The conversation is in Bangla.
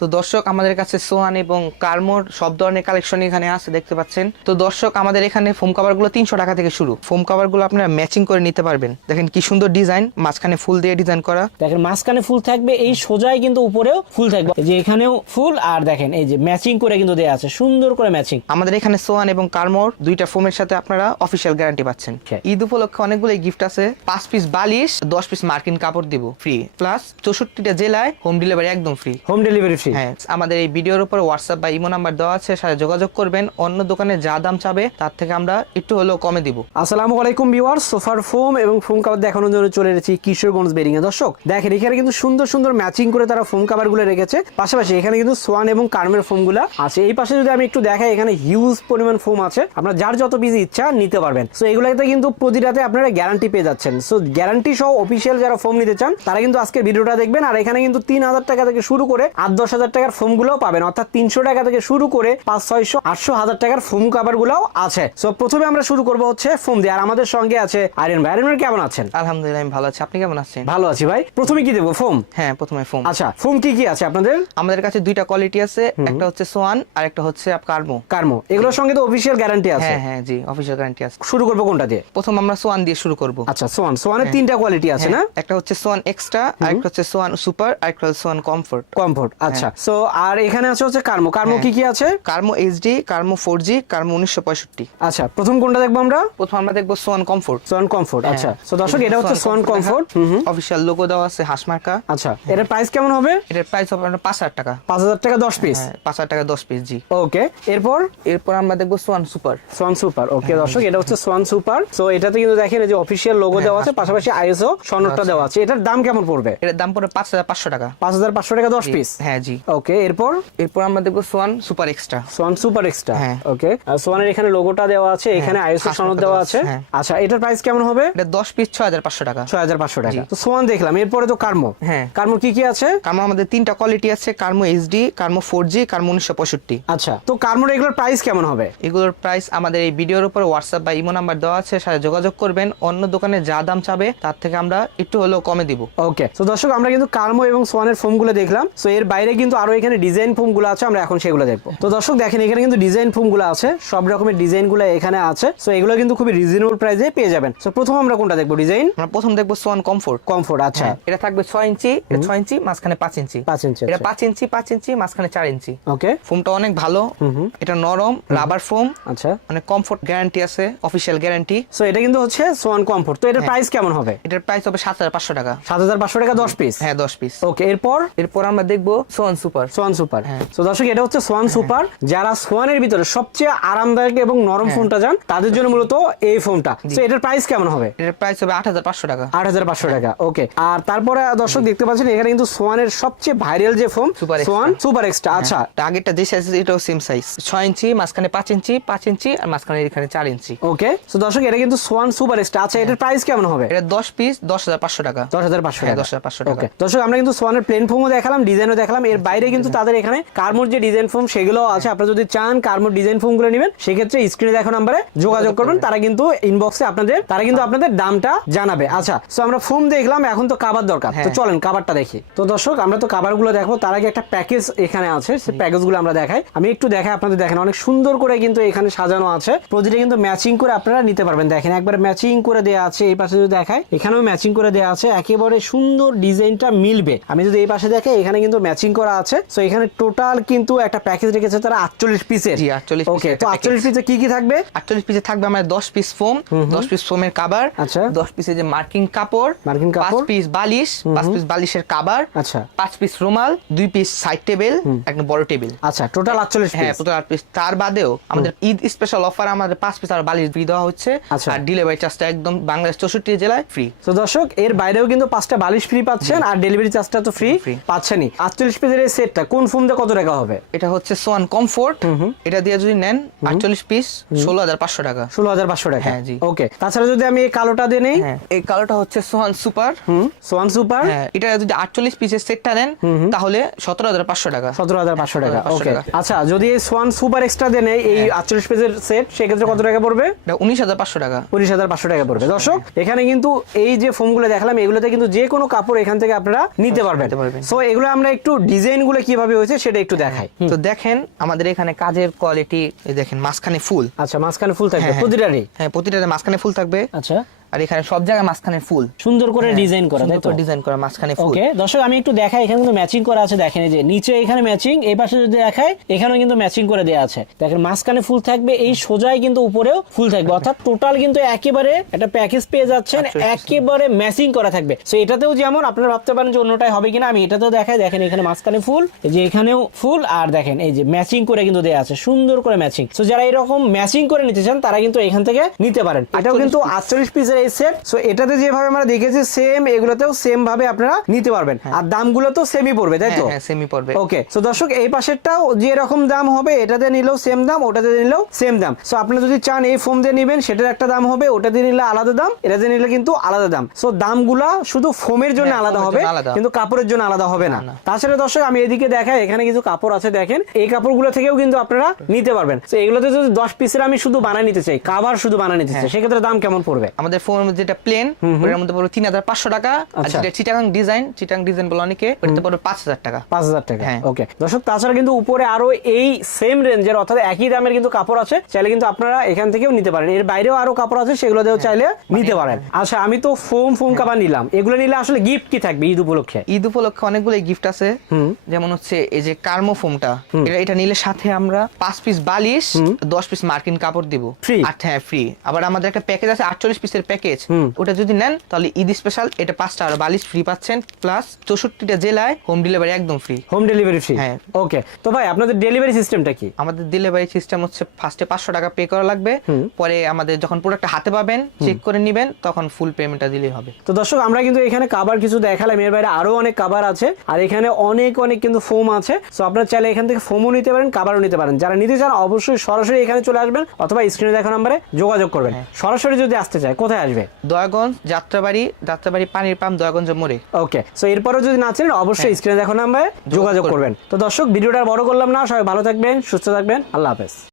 তো দর্শক আমাদের কাছে সোয়ান এবং কার্মোর সব ধরনের কালেকশন এখানে আছে দেখতে পাচ্ছেন। তো দর্শক আমাদের এখানে ফোম কভার গুলো 300 টাকা থেকে শুরু। ফোম কভার গুলো আপনারা ম্যাচিং করে নিতে পারবেন। দেখেন কি সুন্দর ডিজাইন, মাঝখানে ফুল দিয়ে ডিজাইন করা। দেখেন মাঝখানে ফুল থাকবে, এই সোজাই কিন্তু উপরেও ফুল থাকবে, এই যে এখানেও ফুল, আর দেখেন এই যে ম্যাচিং করে কিন্তু দেয়া আছে, সুন্দর করে ম্যাচিং। আমাদের এখানে সোয়ান এবং কার্মোর দুইটা ফোমের সাথে আপনারা অফিসিয়াল গ্যারান্টি পাচ্ছেন। ঈদ উপলক্ষে অনেকগুলো গিফট আছে। 5 পিস বালিশ, 10 পিস মার্কিন কাপড় দিব ফ্রি, প্লাস 64টা জেলায় হোম ডেলিভারি একদম ফ্রি। Home delivery free. হ্যাঁ, আমাদের এই ভিডিওর উপর হোয়াটসঅ্যাপ বা ইমো নাম্বার দেওয়া আছে, সাথে যোগাযোগ করবেন। অন্য দোকানে যা দাম চাবে তার থেকে আমরা একটু হলেও কমে দিব। আসসালামু আলাইকুম ভিউয়ার্স, সোফার ফোম এবং ফোম কভার দেখানোর জন্য চলে এসেছি কিশোরগঞ্জ বেরিং এ। দর্শক দেখেন এখানে কিন্তু সুন্দর সুন্দর ম্যাচিং করে তারা ফোম কভার গুলো রেখেছে। পাশাপাশি এখানে কিন্তু সোয়ান এবং কার্মের ফোম গুলো আছে। এই পাশে যদি আমি একটু দেখাই, এখানে হিউজ পরিমাণ ফোম আছে, আপনারা যার যত পিস ইচ্ছা নিতে পারবেন। সো এগুলোতে কিন্তু প্রতিটাতে আপনারা গ্যারান্টি পেয়ে যাচ্ছেন। সো গ্যারান্টি সহ অফিসিয়াল যারা ফোম নিতে চান তারা কিন্তু আজকে ভিডিওটা দেখবেন। আর এখানে কিন্তু 3000 টাকা থেকে শুরু করে 8-10 হাজার টাকার ফোম গুলোও পাবেন, অর্থাৎ 300 টাকা থেকে শুরু করে 500-600-800 টাকার ফোম কভার গুলোও আছে। সো প্রথমে আমরা শুরু করবো হচ্ছে ফোম দিয়ে। আর আমাদের সঙ্গে আছে আরিয়ান ভাই। আরিয়ান ভাই কেমন আছেন? আলহামদুলিল্লাহ আমি ভালো আছি, আপনি কেমন আছেন? ভালো আছি ভাই। প্রথমে কি দেবো? ফোম। হ্যাঁ, প্রথমে ফোম। আচ্ছা, ফোম কি কি আছে আপনাদের? আমাদের কাছে দুইটা কোয়ালিটি আছে, একটা হচ্ছে সোয়ান আর একটা হচ্ছে কার্মো। কার্মো, এগুলোর সঙ্গে তো অফিসিয়াল গ্যারান্টি আছে। হ্যাঁ হ্যাঁ জি, অফিসিয়াল গ্যারান্টি আছে। শুরু করবো কোনটা দিয়ে? প্রথম আমরা সোয়ান দিয়ে শুরু করব। আচ্ছা, সোয়ানের 3টা কোয়ালিটি আছে না? একটা হচ্ছে সোয়ান এক্সট্রা, আরেকটা হচ্ছে সোয়ান সুপার, আরেকটা হচ্ছে সোয়ান কমফোর্ট। কমফোর্ট, আচ্ছা। সো আর এখানে আছে হচ্ছে কার্মো। কার্মো কি কি আছে? কার্মো এইচডি, কার্মো 4G, কার্মো 1965। আচ্ছা, প্রথম কোনটা দেখবো আমরা? প্রথম আমরা দেখবো সোয়ান কমফোর্ট। সোয়ান কমফোর্ট, আচ্ছা। সো দর্শক এটা হচ্ছে সোয়ান কমফোর্ট। অফিসিয়াল লোগো দেওয়া আছে, হাঁস মার্কা। আচ্ছা, এটার প্রাইস কেমন হবে? এটার প্রাইস হবে 5000 টাকা। 5000 টাকা 10 পিস? 5000 টাকা 10 পিস, জি। ওকে, এরপর আমরা দেখবো সোয়ান সুপার। সোয়ান সুপার, ওকে দর্শক এটা হচ্ছে সোয়ান সুপার। সো এটাতে কিন্তু দেখেন এই যে অফিসিয়াল লোগো দেওয়া আছে, পাশাপাশি আইএসও সনদটা দেওয়া আছে। এটার দাম কেমন পড়বে? এটার দাম পড়বে 5500 টাকা। 5500 টাকা 10 পিস? হ্যাঁ জি। ওকে, এরপর আমরা দেখবো Schwann super extra. Schwann super extra, হ্যাঁ। ওকে। সোয়ানের এখানে লোগোটা দেওয়া আছে, এখানে আইএসও সনদ দেওয়া আছে। আচ্ছা, এটার প্রাইস কেমন হবে? এটা 10 পিস 6500 টাকা। 6500 টাকা। তো সোয়ান দেখলাম, এরপরে তো কার্মো। হ্যাঁ, কার্মো কি কি আছে? কার্মো আমাদের 3টা কোয়ালিটি আছে, কার্মো এইচডি, কার্মো 4G, কার্মো 1965। আচ্ছা, তো কার্মোর এগুলোর প্রাইস কেমন হবে? এগুলোর প্রাইস আমাদের এই ভিডিওর উপর হোয়াটসঅ্যাপ বা ইমো নাম্বার দেওয়া আছে, সাথে যোগাযোগ করবেন। অন্য দোকানে যা দাম চাবে তার থেকে আমরা একটু হলেও কমে দিব। ওকে, তো দর্শক আমরা কিন্তু কার্মো এবং সোয়ানের ফোম গুলো দেখলাম। সো এর বাইরে কিন্তু আরো এখানে ডিজাইন ফোম গুলো আছে, আমরা এখন সেগুলো দেখবো। তো দর্শক দেখেন এখানে কিন্তু ডিজাইন ফোম গুলো আছে, সব রকমের ডিজাইন গুলো এখানে আছে। সো এগুলো কিন্তু খুবই রিজনেবল প্রাইসে পেয়ে যাবেন। সো প্রথম আমরা কোনটা দেখবো? ডিজাইন আমরা প্রথম দেখবো সোয়ান কমফোর্ট। কমফোর্ট, আচ্ছা। এটা থাকবে 6 ইঞ্চি, এটা 6 ইঞ্চি, মাঝখানে 5 ইঞ্চি। 5 ইঞ্চি, এটা 5 ইঞ্চি, 5 ইঞ্চি, মাঝখানে 4 ইঞ্চি। ওকে, ফোমটা অনেক ভালো, এটা নরম রাবার ফোম। আচ্ছা, মানে কমফোর্ট গ্যারান্টি আছে, অফিসিয়াল গ্যারান্টি। সো এটা কিন্তু হচ্ছে সোয়ান কমফোর্ট। তো এটার প্রাইস কেমন হবে? এটার প্রাইস হবে 7500 টাকা। 7500 টাকা 10 পিস? হ্যাঁ, 10 পিস। ওকে, এরপর আমরা দেখবো সোয়ান সুপার। সোয়ান সুপার, তো দর্শক এটা হচ্ছে সোয়ান সুপার। যারা সোয়ানের ভিতরে সবচেয়ে আরামদায়ক এবং নরম ফোনটা চান তাদের জন্য মূলত এই ফোনটা। তো এটার প্রাইস কেমন হবে? এটার প্রাইস হবে 8500 টাকা। 8500 টাকা, ওকে। আর তারপরে দর্শক দেখতে পাচ্ছেন এখানে কিন্তু সোয়ানের সবচেয়ে ভাইরাল যে ফোন, সোয়ান সুপার এক্সট্রা। আচ্ছা, টার্গেটটা যে সাইজ এটাও সেম সাইজ, 6 ইঞ্চি, মাঝখানে 5 ইঞ্চি, 5 ইঞ্চি, আর মাঝখানে এখানে 4 ইঞ্চি। ওকে, তো দর্শক এটা কিন্তু সোয়ান সুপার এক্সট্রা। আচ্ছা, এটার প্রাইস কেমন হবে? এটা 10 পিস 10500 টাকা। 10500 টাকা, 10500 টাকা। ওকে দর্শক আমরা কিন্তু সোয়ানের প্লেন ফোমও দেখালাম, ডিজাইনও দেখালাম। এর বাইরে কিন্তু তাদের এখানে কার্মোর যে ডিজাইন ফোম সেগুলো আছে। আপনারা যদি চান কার্মোর ডিজাইন ফোম গুলো নেবেন, সেক্ষেত্রে স্ক্রিনে দেখো নাম্বারে যোগাযোগ করবেন। তারা কিন্তু ইনবক্সে আপনাদের দামটা জানাবে। আচ্ছা, সো আমরা ফোম দেখলাম, এখন তো কভার দরকার। তো চলেন কভারটা দেখি। তো দর্শক আমরা তো কভার গুলো দেখবো, তার আগে একটা প্যাকেজ এখানে আছে, সেই প্যাকেজ গুলো আমরা দেখাই। আমি একটু দেখাই আপনাদের। দেখেন অনেক সুন্দর করে কিন্তু এখানে সাজানো আছে, প্রতিটা কিন্তু ম্যাচিং করে আপনারা নিতে পারবেন। দেখেন একবার ম্যাচিং করে দেওয়া আছে। এই পাশে যদি দেখাই, এখানেও ম্যাচিং করে দেওয়া আছে, একেবারে সুন্দর ডিজাইনটা মিলবে। আমি যদি এই পাশে দেখাই, এখানে কিন্তু ম্যাচিং করা আছে। সো এখানে টোটাল কিন্তু একটা প্যাকেজ রেখেছে তারা 48 পিসের। জি, 48 পিস। ওকে, তো 48 পিসে কি কি থাকবে? 48 পিসে থাকবে আমার 10 পিস ফোম, 10 পিস ফোমের কভার। আচ্ছা, 10 পিসের যে মার্কিং কাপড়, 5 পিস বালিশ, 5 পিস বালিশের কভার। আচ্ছা, 5 পিস রুমাল, 2 পিস সাইড টেবিল, একটা বড় টেবিল। আচ্ছা, টোটাল 48 পিস। হ্যাঁ, টোটাল 8 পিস। তার বাদেও আমাদের ঈদ স্পেশাল অফার আমাদের 5 পিস আর বালিশ ফ্রি দেওয়া হচ্ছে। আর ডেলিভারি চার্জটা একদম বাংলাদেশ 64 জেলায় ফ্রি। তো দর্শক এর বাইরেও কিন্তু 5টা বালিশ ফ্রি পাচ্ছেন, আর ডেলিভারি চার্জটা তো ফ্রি পাচ্ছেনই। 48 পিসের এই সেটটা কোন ফোম দিয়ে কত টাকা হবে? এটা হচ্ছে সোয়ান কমফোর্ট। এটা দিয়ে যদি নেন 48 পিস 16500 টাকা। 16500 টাকা, হ্যাঁ জি। ওকে। তাছাড়া যদি আমি এই কালোটা দিয়ে নেই, এই কালোটা হচ্ছে সোয়ান সুপার। সোয়ান সুপার, হ্যাঁ, এটা যদি 48 পিসের সেটটা নেন তাহলে 17500 টাকা। 17500 টাকা, ওকে। আচ্ছা, যদি এই সোয়ান সুপার এক্সট্রা দিয়ে নেই এই 48 পিসের সেট, সেক্ষেত্রে কত টাকা পড়বে? এটা 19500 টাকা। 19500 টাকা পড়বে। দর্শক এখানে কিন্তু এই যে ফোমগুলো দেখালাম, এগুলোতে কিন্তু যে কোনো কাপড় এখান থেকে আপনারা নিতে পারবেন। সো এগুলো আমরা একটু ডিজাইন ডিজাইনগুলো কিভাবে হয়েছে সেটা একটু দেখাই। তো দেখেন আমাদের এখানে কাজের কোয়ালিটি দেখেন, মাঝখানে ফুল। আচ্ছা, মাঝখানে ফুল থাকবে হ্যাঁ, প্রতিটারই? হ্যাঁ, প্রতিটাতে মাঝখানে ফুল থাকবে। আচ্ছা, আর এখানে সব জায়গায় মাঝখানে ফুল, সুন্দর করে ডিজাইন করা, তাই তো? ডিজাইন করা মাঝখানে ফুল। ওকে দর্শক, আমি একটু দেখাই, এখানে কিন্তু ম্যাচিং করা আছে। দেখেন এই যে নিচে এখানে ম্যাচিং, এই পাশে যদি দেখাই এখানেও কিন্তু ম্যাচিং করে দেওয়া আছে। দেখেন মাঝখানে ফুল থাকবে, এই সোজাই কিন্তু উপরেও ফুল থাকবে, অর্থাৎ টোটাল কিন্তু একেবারে একটা প্যাকেজ পেয়ে যাচ্ছেন, একেবারে ম্যাচিং করা থাকবে। সো এটাতেও যেমন আপনারা ভাবতে পারেন যে অন্যটাই হবে কিনা, আমি এটাতেও দেখাই। দেখেন এখানে মাঝখানে ফুল, এই যে এখানেও ফুল, আর দেখেন এই যে ম্যাচিং করে কিন্তু দেওয়া আছে, সুন্দর করে ম্যাচিং। সো যারা এরকম ম্যাচিং করে নিতে চান তারা কিন্তু এখান থেকে নিতে পারেন। এটাও কিন্তু 48 পিসের এই সেট। সো এটাতে যেভাবে আমরা দেখেছি সেম, এগুলোতেও সেম ভাবে আপনারা নিতে পারবেন। আর দামগুলো তো সেমই পড়বে, তাই তো? হ্যাঁ, সেমই পড়বে। ওকে, সো দর্শক এই পাশেরটাও যে রকম দাম হবে, এটাতে নিলেও সেম দাম, ওটাতে নিলেও সেম দাম। সো আপনারা যদি চান এই ফোম দিয়ে নেবেন, সেটার একটা দাম হবে, ওটাতে নিলে আলাদা দাম, এটাতে নিলে কিন্তু আলাদা দাম। সো দামগুলা শুধু ফোমের জন্য আলাদা হবে, কিন্তু কাপড়ের জন্য আলাদা হবে না। তাছাড়া দর্শক আমি এদিকে দেখাই, এখানে কিছু কাপড় আছে। দেখেন এই কাপড়গুলো থেকেও কিন্তু আপনারা নিতে পারবেন। তো এগুলোতে যদি 10 পিসের আমি শুধু বানাই নিতে চাই, কাভার শুধু বানাই নিতে চাই, সেক্ষেত্রে দাম কেমন পড়বে? আমাদের ফোন যেটা প্লেন, ওটার মধ্যে পড়বে 3500 টাকা। আর যেটা চিটাগাং ডিজাইন বলে অনেকে, ওটাতে পড়বে 5000 টাকা। 5000 টাকা, ওকে দর্শক। তাছাড়া কিন্তু উপরে আরো এই সেম রেঞ্জের, অর্থাৎ একই দামের কিন্তু কাপড় আছে, চাইলে কিন্তু আপনারা এখান থেকেও নিতে পারেন। এর বাইরেও আরো কাপড় আছে, সেগুলো দিয়েও চাইলে নিতে পারেন। আচ্ছা, আমি তো ফোম কাভার নিলাম, এগুলো নিলে আসলে গিফট কি থাকবে ঈদ উপলক্ষে? ঈদ উপলক্ষে অনেকগুলো গিফট আছে, যেমন হচ্ছে এই যে কার্মো ফোমটা, এটা নিলে সাথে আমরা 5 পিস বালিশ, 10 পিস মার্কিন কাপড় দিব ফ্রি। হ্যাঁ, ফ্রি। আবার আমাদের একটা প্যাকেজ আছে 48 পিসের প্যাকেজ, ওটা যদি নেন তাহলে ঈদ স্পেশাল এটা 5টা আর বালিশ ফ্রি পাচ্ছেন, প্লাস 64টা জেলায় হোম ডেলিভারি একদম ফ্রি। Home delivery free? হ্যাঁ। ওকে, তো ভাই আপনাদের ডেলিভারি সিস্টেমটা কি? আমাদের ডেলিভারি সিস্টেম হচ্ছে ফার্স্টে 500 টাকা পে করা লাগবে, পরে আমাদের যখন প্রোডাক্টটা হাতে পাবেন, চেক করে নেবেন, তখন ফুল পেমেন্টটা দিলেই হবে। তো দর্শক আমরা কিন্তু এখানে কাভার কিছু দেখালাম, এর বাইরে আরো অনেক কাভার আছে, আর এখানে অনেক কিন্তু ফোম আছে। সো আপনারা চাইলে এখান থেকে ফোমও নিতে পারেন, কাভারও নিতে পারেন। যারা নিতে চান অবশ্যই সরাসরি এখানে চলে আসবেন, অথবা স্ক্রিনে দেখা নম্বরে যোগাযোগ করবেন। সরাসরি যদি আসতে চায় কোথায় আসবে? দয়াগঞ্জ যাত্রাবাড়ি পানির পাম্প, দয়াগঞ্জ মোড়ে। ওকে, সো এরপরও যদি না চেনেন অবশ্যই স্ক্রিনে দেখা নম্বরে যোগাযোগ করবেন। তো দর্শক ভিডিওটা বড় করলাম না, সবাই ভালো থাকবেন, সুস্থ থাকবেন, আল্লাহ হাফেজ।